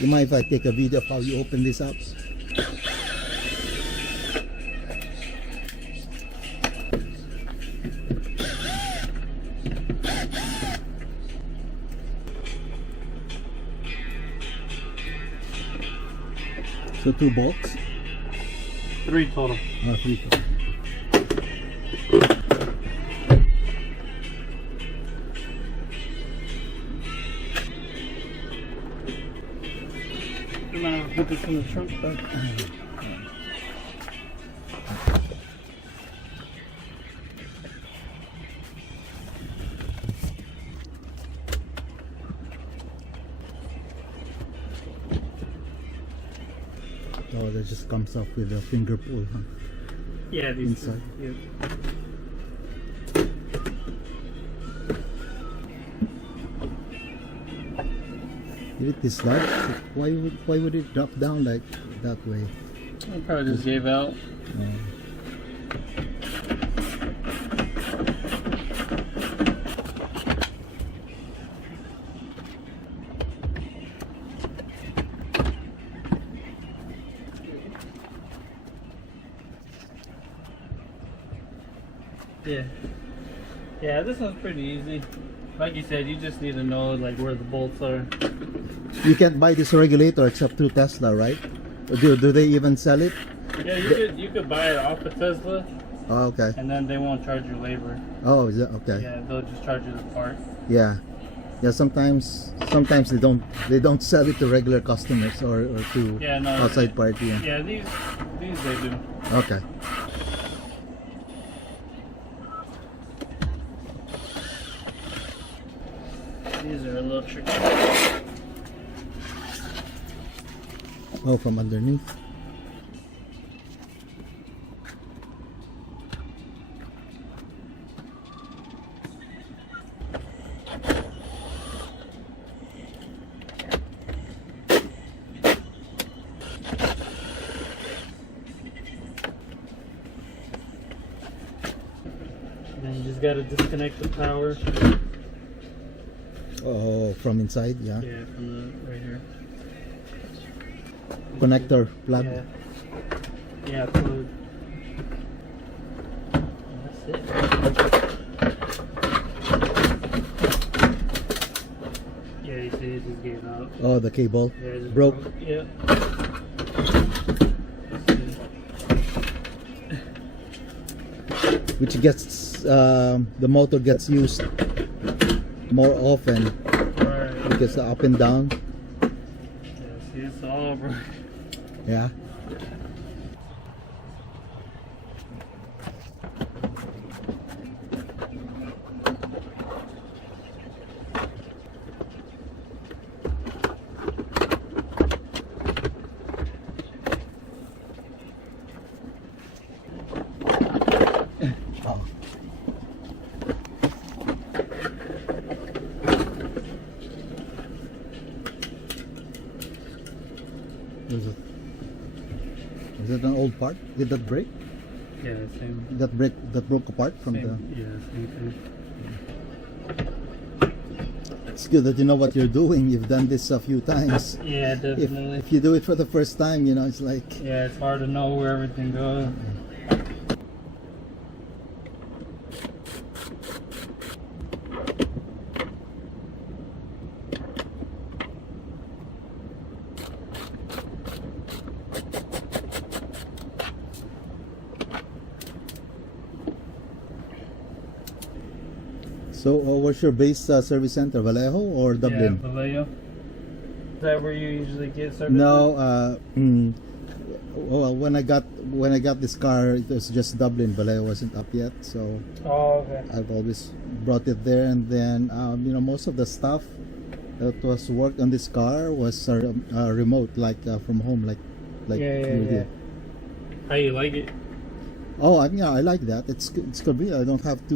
You mind if I take a video of how you open this up? So 2 bolts? 3 total. 3 total. You mind if I put this in the trunk back? Oh, that just comes up with a finger pull, huh? Yeah, these Inside. two. Yeah. If it is large, why would it drop down like that way? I probably just gave out. Yeah. Yeah, this one's pretty easy. Like you said, you just need to know like where the bolts are. You can't buy this regulator except through Tesla, right? Do they even sell it? Yeah, you could buy it off of Tesla, Oh, okay. and then they won't charge you labor. Oh, is that okay? Yeah, they'll just charge you the part. Yeah. Yeah, sometimes they don't sell it to regular customers or to Yeah, no. outside party. Yeah. Yeah, these they do. Okay. These are a little tricky. Oh, from underneath. Then you just gotta disconnect the power. Oh, from inside, yeah. Yeah, from the right here. Connector plug. Yeah. Yeah, plug. That's it. Yeah, you see, it just gave out. Oh, the cable Yeah, it just broke. Yeah. Which gets the motor gets used more often Right. because the up and down. Yeah, see, it's all broke. Yeah. Is it an old part? Did that break? Yeah, same. That broke apart from Same, the. yeah, same thing. It's good that you know what you're doing. You've done this a few times. Yeah, If, definitely. if you do it for the first time, you know, it's like. Yeah, it's hard to know where everything goes. So, what's your base service center, Vallejo or Dublin? Yeah, Vallejo. Is that where you usually get service? No, well, when I got this car, it was just Dublin. Vallejo wasn't up yet, so Oh, okay. I've always brought it there. And then, you know, most of the stuff that was worked on this car was remote, like from home, like Yeah. through here. How you like it? Oh, yeah, I like that. It's convenient. I don't have to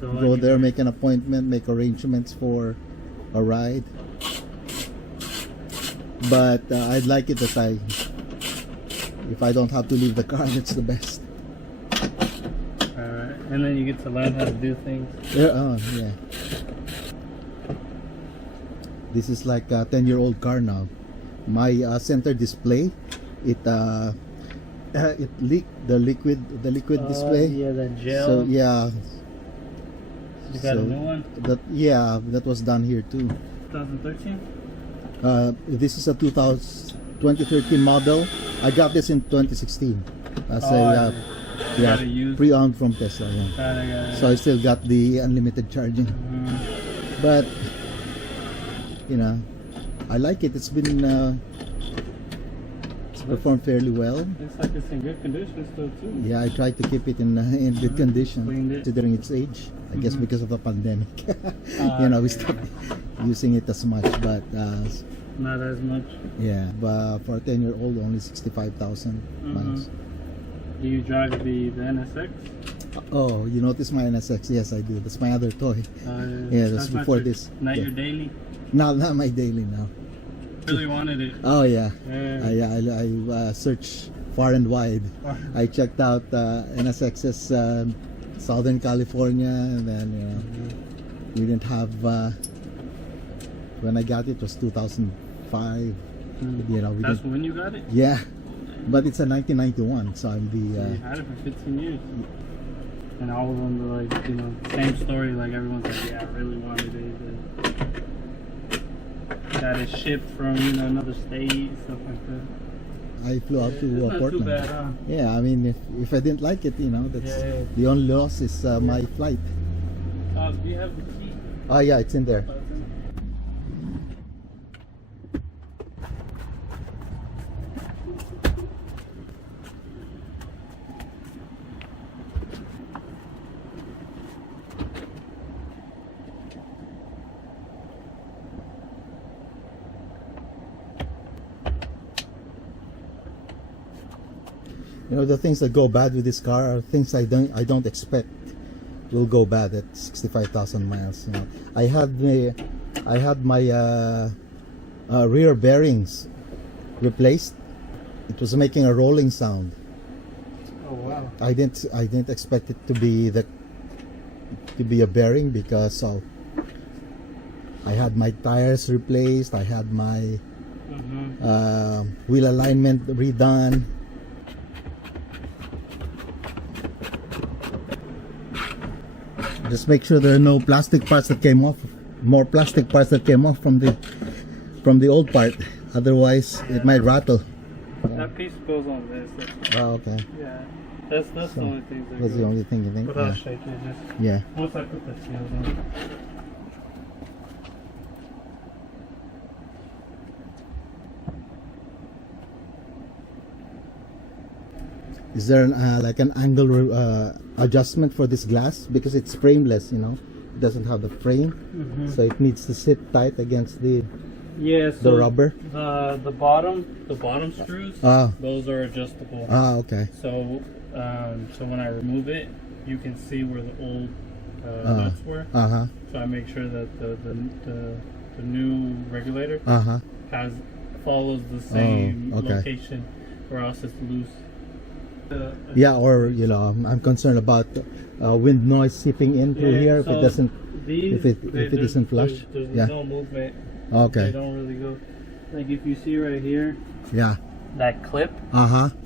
Go go there, anywhere. make an appointment, make arrangements for a ride. But I'd like it that if I don't have to leave the car, that's the best. Alright. And then you get to learn how to do things. Yeah, yeah. This is like a 10-year-old car now. my center display, it it leaked the liquid display. Yeah, that gel. So yeah, You got a new one? that was done here too. 2013? This is a 2013 model. I got this in 2016 as Gotta use. pre-owned from Tesla. Yeah. Got it. So I still got the unlimited charging, but you know, I like it. It's been it's performed fairly well. Looks like it's in good condition still too. Yeah, I tried to keep it in good condition, Cleaned it. considering its age. I guess because of the pandemic, you know, we stopped using it as much. But Not as much. yeah, but for a 10-year-old, only 65,000 miles. Do you drive the NSX? Oh, you notice my NSX? Yes, I do. That's my other toy. Yeah, that's before this. Not Yeah. your daily? Not my daily now. Really wanted it. Oh yeah, Yeah. I searched far and wide. I checked out NSX's Southern California, and then you know, we didn't have. When I got it, was 2005. You know, That's when you got it? yeah, but it's a 1991, so I'm You the. had it for 15 years. And all of them were like, you know, same story. Like everyone's like, yeah, I really wanted it. And got it shipped from, you know, another state, stuff like that. I flew out to It's not too Portland. bad, huh? Yeah, I mean, if I didn't like it, you know, that's Yeah. the only loss is my flight. Do you have the key? Oh yeah, it's in there. You know, the things that go bad with this car are things I don't expect will go bad at 65,000 miles. You know, I had my rear bearings replaced. It was making a rolling sound. Oh wow. I didn't expect it to be a bearing because I had my tires replaced. I had my wheel alignment redone. Just make sure there are no plastic parts that came off. More plastic parts that came off from the old part. Otherwise, it might rattle. That piece goes on this. Oh, okay. Yeah. That's the only thing. That's the only thing you think. Without Yeah. shaking it, just Yeah. once I put the seals on. Is there like an angle adjustment for this glass because it's frameless? You know, it doesn't have the frame, so it needs to sit tight against the rubber. The bottom screws. Those are adjustable. Okay. So so when I remove it, you can see where the old nuts were. So I make sure that the new regulator follows the same location, or else it's loose. Yeah, or you know, I'm concerned about wind noise seeping in through here if so it doesn't, if it isn't flush. There's no movement. Okay. They don't really go. Like if you see right here, Yeah. that clip,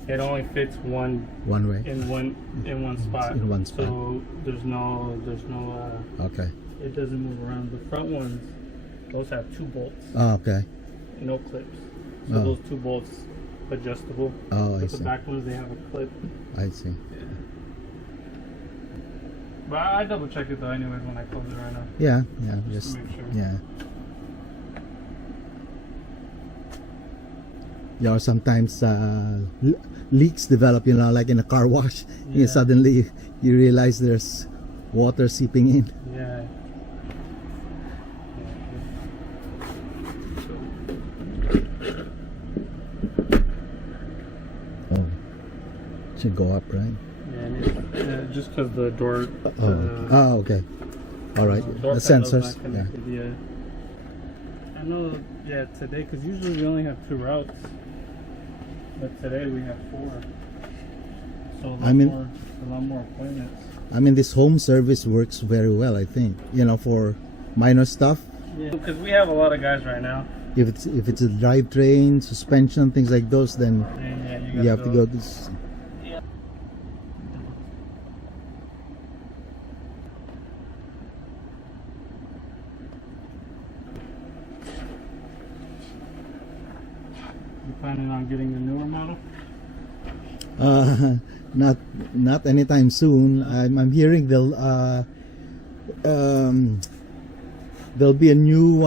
it only fits one way. in one spot. In one spot. So there's no Okay. it doesn't move around. The front ones, those have 2 bolts, Okay. no clips. So those 2 bolts adjustable. Oh, I But see. the back ones, they have a clip. I see. But I double check it though anyways when I close it right now. Yeah. Just Just to make sure. yeah. Yeah, or sometimes leaks develop, you know, like in a car wash. You suddenly you realize there's water seeping in. Yeah. Oh, should go up, right? Yeah, and just because the door. Okay. All right. Door The panel's sensors. not Yeah. connected, yeah. I know. Yeah, today because usually we only have 2 routes, but today we have 4. So a lot more appointments. I mean, this home service works very well, I think. You know, for minor stuff. Yeah, because we have a lot of guys right now if it's a drivetrain, suspension, things like those, then Yeah, you have to go this. Yeah. You planning on getting the newer model? Not anytime soon. I'm hearing there'll be a new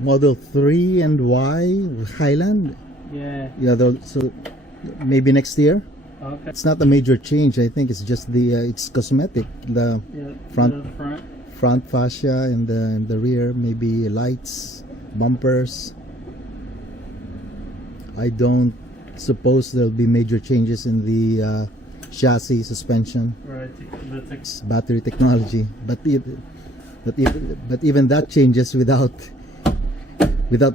Model 3 and Y Highland. Yeah. Yeah, so maybe next year. Okay. It's not a major change. I think it's just it's cosmetic. The front fascia and the rear, maybe lights, bumpers. I don't suppose there'll be major changes in the chassis, suspension, Right. battery technology. But even that changes without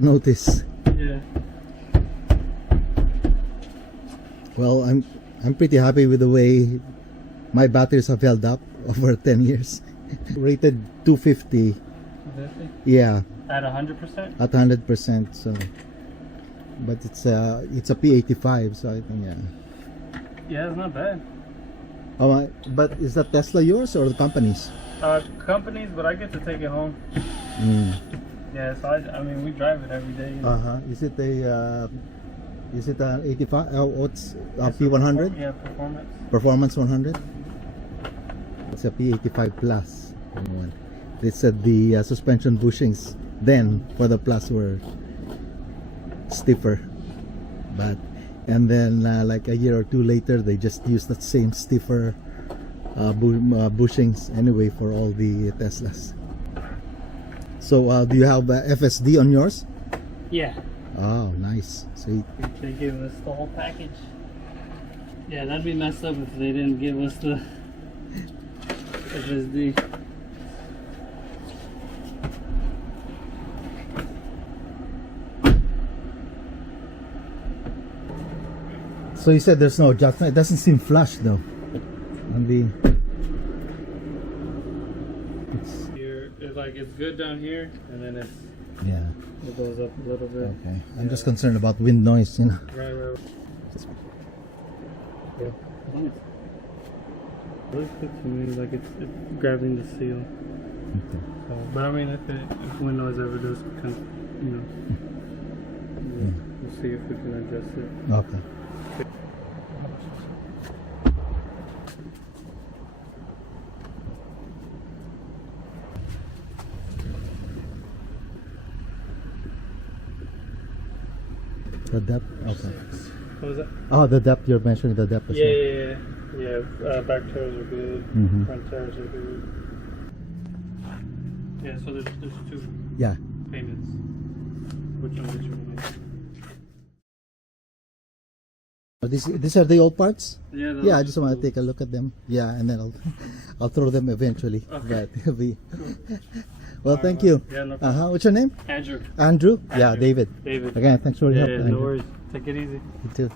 notice. Yeah. Well, I'm pretty happy with the way my batteries have held up over 10 years. Rated 250. 250? Yeah. At 100%? At 100%. So, but it's a P85. So I think Yeah, it's not bad. Oh, but is that Tesla yours or the company's? Companies, but I get to take it home. Yeah, so I mean, we drive it every day. Is it an 85? What's P100? Yeah, performance. Performance 100. It's a P85 Plus. They said the suspension bushings then for the Plus were stiffer, and then like a year or two later they just used that same stiffer bushings anyway for all the Teslas. So do you have FSD on yours? Yeah. Oh, nice. Sweet. They gave us the whole package. Yeah, that'd be messed up if they didn't give us the FSD. So you said there's no adjustment. It doesn't seem flush though. Here, it's good down here, and then it goes up a little bit. Okay. I'm just concerned about wind noise, Right. Yeah. Looks good to me, like it's grabbing the seal. Okay. So, but I mean, if wind noise ever does come, we'll see if we can adjust it. Okay. The depth? Okay. What was that? Oh, the depth, you're mentioning the depth as well. Yeah. Back tires are good. Front tires are good. Yeah, so there's two payments. Which one? These are the old parts? Yeah, I just want to take a look at them. Yeah, and then I'll throw them eventually. Okay. But it'll be well, thank you. Yeah, no problem. What's your name? Andrew. Andrew? Yeah, David. David. Again, thanks for your help. Yeah, Andrew. no worries. Take it easy. You too.